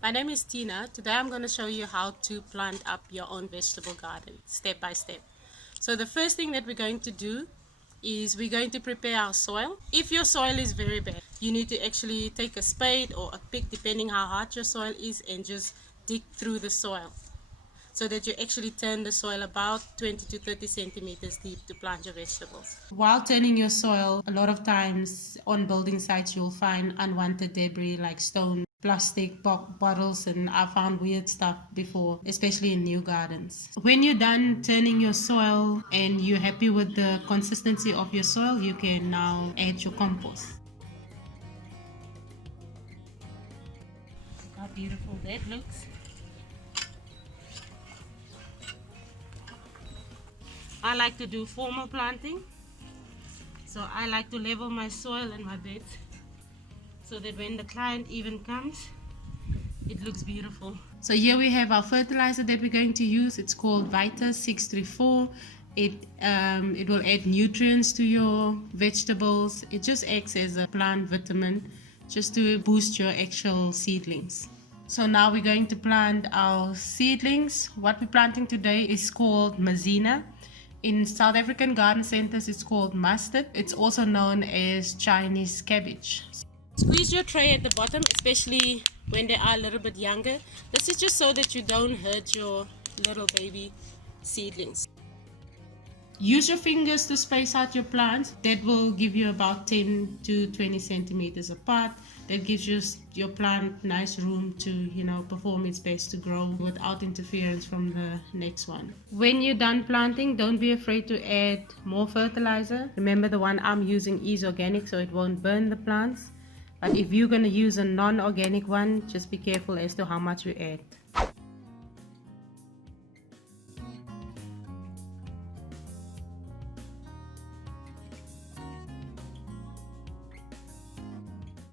My name is Tina. Today I'm going to show you how to plant up your own vegetable garden step by step. So the first thing that we're going to do is we're going to prepare our soil. If your soil is very bad, you need to actually take a spade or a pick depending how hard your soil is and just dig through the soil so that you actually turn the soil about 20 to 30 centimeters deep to plant your vegetables. While turning your soil, a lot of times on building sites you'll find unwanted debris like stone, plastic bottles, and I found weird stuff before, especially in new gardens. When you're done turning your soil and you're happy with the consistency of your soil, you can now add your compost. Look how beautiful that looks. I like to do formal planting, so I like to level my soil and my beds so that when the client even comes, it looks beautiful. So here we have our fertilizer that we're going to use. It's called Vita 634. It will add nutrients to your vegetables. It just acts as a plant vitamin just to boost your actual seedlings. So now we're going to plant our seedlings. What we're planting today is called Mazina. In South African garden centers, it's called mustard. It's also known as Chinese cabbage. Squeeze your tray at the bottom, especially when they are a little bit younger. This is just so that you don't hurt your little baby seedlings. Use your fingers to space out your plants. That will give you about 10 to 20 centimeters apart. That gives your plant nice room to, perform its best to grow without interference from the next one. When you're done planting, don't be afraid to add more fertilizer. Remember, the one I'm using is organic, so it won't burn the plants. But if you're going to use a non-organic one, just be careful as to how much you add.